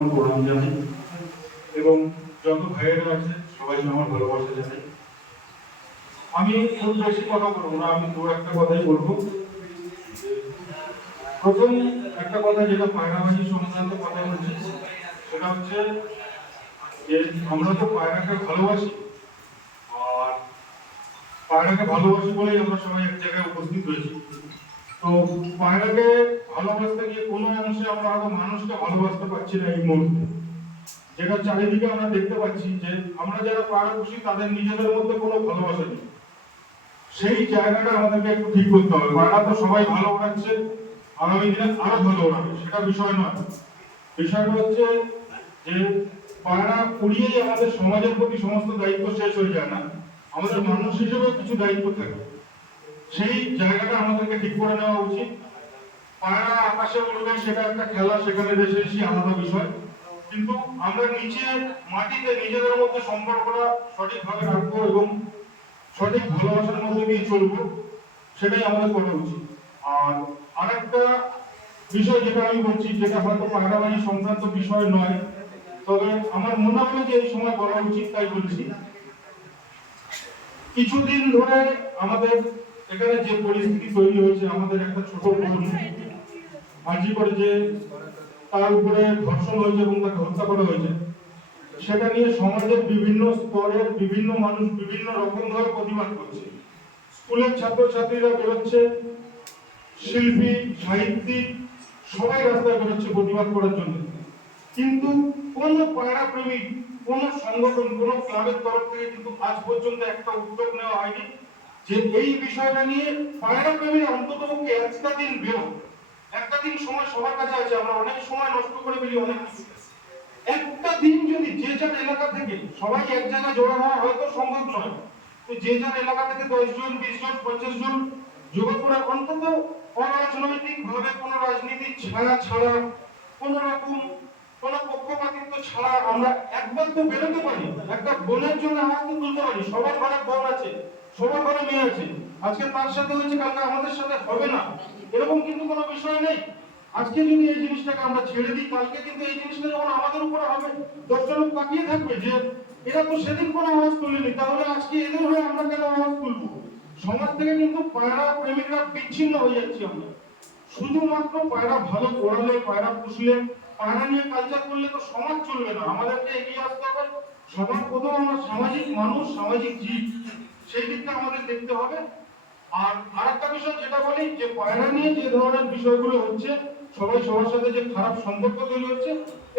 প্রণাম জানাই। এবং যত ভাইয়েরা আছে সবাইকে আমার ভালোবাসা জানাই আমি খুব বেশি কথা বলব না, আমি দু একটা কথাই বলব। প্রথম একটা কথা যেটা পায়রাবাজি সংক্রান্ত কথা বলছি, সেটা হচ্ছে যে আমরা তো পায়রাকে ভালোবাসি, আর পায়রাকে ভালোবাসি বলেই আমরা সবাই এক জায়গায় উপস্থিত হয়েছি। তো পায়রাকে ভালোবাসতে গিয়ে কোনো অংশে আমরা হয়তো মানুষকে ভালোবাসতে পারছি না এই মুহূর্তে। যেটা চারিদিকে আমরা দেখতে পাচ্ছি যে আমরা যারা খুশি তাদের নিজেদের মধ্যে কোনো ভালোবাসা নেই। সেই জায়গাটা আমাদেরকে একটু ঠিক করতে হবে। পায়রা তো সবাই ভালো ওড়াচ্ছে, আগামী দিনে আরও ভালো ওড়াবে, সেটা বিষয় নয়। বিষয়টা হচ্ছে যে পায়রা উড়িয়েই আমাদের সমাজের প্রতি সমস্ত দায়িত্ব শেষ হয়ে যায় না। আমাদের মানুষ হিসেবে কিছু দায়িত্ব থাকে। সেই জায়গাটা আমাদেরকে ঠিক করে নেওয়া উচিত। পায়রা আকাশে উড়বে সেটা একটা খেলা, সেখানে এসে আলাদা বিষয়। কিন্তু আমরা নিচে মাটিতে নিজেদের মধ্যে সম্পর্কটা সঠিকভাবে রাখব এবং সঠিক ভালোবাসার মধ্যে দিয়ে চলবো, সেটাই আমাদের করা উচিত। আর আরেকটা বিষয় যেটা আমি বলছি, যেটা হয়তো পায়রাবাজি সংক্রান্ত বিষয় নয়, তবে আমার মনে হয় যে এই সময় বলা উচিত, তাই বলছি। কিছুদিন ধরে আমাদের এখানে যে পরিস্থিতি তৈরি হয়েছে, আমাদের একটা ছোট বোন আর্জি করে যে তার উপরে ধর্ষণ হয়েছে এবং তাকে হত্যা করা হয়েছে, সেটা নিয়ে সমাজের বিভিন্ন স্তরের বিভিন্ন মানুষ বিভিন্ন রকম ভাবে প্রতিবাদ করছে। স্কুলের ছাত্রছাত্রীরা বেরোচ্ছে, শিল্পী, সাহিত্যিক, সবাই রাস্তায় বেরোচ্ছে প্রতিবাদ করার জন্য। কিন্তু কোন পায়রা প্রেমিক কোন সংগঠন, কোন ক্লাবের তরফ থেকে কিন্তু আজ পর্যন্ত একটা উদ্যোগ নেওয়া হয়নি। যে এই বিষয়টা নিয়ে প্রেমীরা অন্তত পক্ষে একটা দিন বেরো একটা দিন সময় সবার কাছে আছে, আমরা অনেক সময় নষ্ট করে ফেলি, অনেক একটা দিন যদি যে যার এলাকা থেকে সবাই এক জায়গায় জোড়া হওয়া হয়তো সম্ভব নয়। তো যে যার এলাকা থেকে দশ জন, বিশ জন পঞ্চাশ জন জোগাড় করে অন্তত অরাজনৈতিক ভাবে কোন রাজনীতির ছায়া ছাড়া, কোন রকম কোন পক্ষপাতিত্ব ছাড়া আমরা একবার তো বেরোতে পারি একটা বোনের জন্য আওয়াজ তুলতে পারি, সবার ঘরে বোন আছে। সবার ঘরে মেয়ে আছে আজকে তার সাথে হয়েছে, কালকে আমাদের সাথে হবে না। এরকম কিন্তু কোনো বিষয় নেই। আজকে যদি এই জিনিসটাকে আমরা ছেড়ে দিই, কালকে কিন্তু এই জিনিসটা যখন আমাদের উপরে হবে দশটা লোক তাকিয়ে থাকবে যে, এরা তো সেদিন কোনো আওয়াজ তুলেনি, তাহলে আজকে এদের হয়ে আমরা কেন আওয়াজ তুলবো? সমাজ থেকে কিন্তু পায়রা প্রেমিকরা বিচ্ছিন্ন হয়ে যাচ্ছি আমরা। শুধুমাত্র পায়রা ভালো পড়ালে পায়রা পুষলে পায়রা নিয়ে কালচার করলে তো সমাজ চলবে না। আমাদেরকে এগিয়ে আসতে হবে। সবার প্রথম আমরা সামাজিক মানুষ, সামাজিক জীব। সেই দিকটা আমাদের দেখতে হবে। আর আরেকটা বিষয় যেটা বলি, যে পায়রা নিয়ে যে ধরনের বিষয়গুলো হচ্ছে, সবাই সবার সাথে যে খারাপ সম্পর্ক তৈরি হচ্ছে,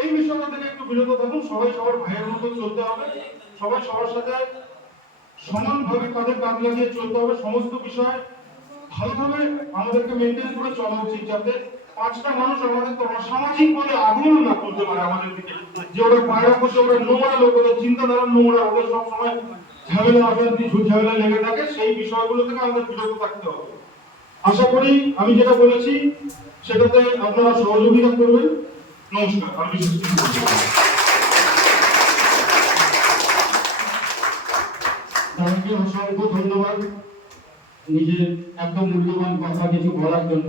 এই বিষয়টা থেকে একটু বিরত থাকুন। সবাই সবার ভাইয়ের মতো চলতে হবে। সবাই সবার সাথে সমানভাবে কাঁধে কাঁধ লাগিয়ে চলতে হবে। সমস্ত বিষয় ভালোভাবে আমাদেরকে মেনটেন করে চলা উচিত যাতে পাঁচটা মানুষ আমাদেরকে অসামাজিক বলে আগুন না করতে পারে আমাদের দিকে। যে ওরা পায়রা বসে ওরা নোংরা লোক, ওদের চিন্তাধারা নোংরা, ওদের সবসময় ঝামেলা, অশান্তি ঝামেলা লেগে থাকে, সেই বিষয়গুলো থেকে আমাদের বিরত থাকতে হবে। আশা করি আমি যেটা বলেছি, সেটাতে আপনারা সহযোগিতা করবেন। নমস্কার, আমি বিশেষ অসংখ্য ধন্যবাদ নিজের একদম মূল্যবান কথা কিছু বলার জন্য।